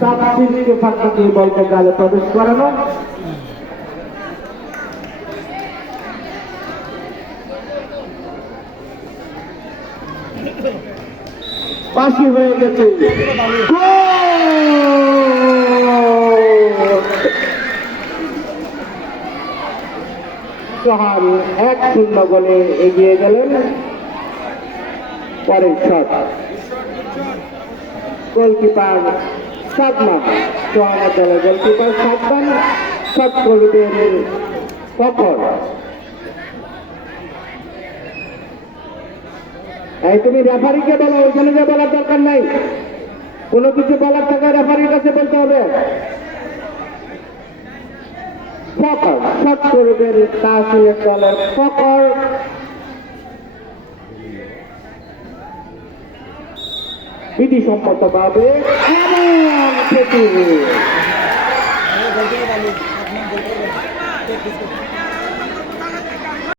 সাবসিডিকে ফাঁকি দিয়ে বলকে জালে প্রবেশ করানো। পাশি হয়ে গেছে, সোহান 1-0 গোলে এগিয়ে গেলেন। পরের শট গোলকিপার সাদমান, সোহানের দলের গোলকিপার সাদমান, শট করবেন ফখর। এই তুমি রেফারিকে বলো, ওইখানে যে বলার দরকার নাই, কোনো কিছু বলার থাকা রেফারির কাছে বলতে হবে। ফখর শট করবেন তাহসিনের দলের ফখর। বিধিসম্মত ভাবে এমন সেটি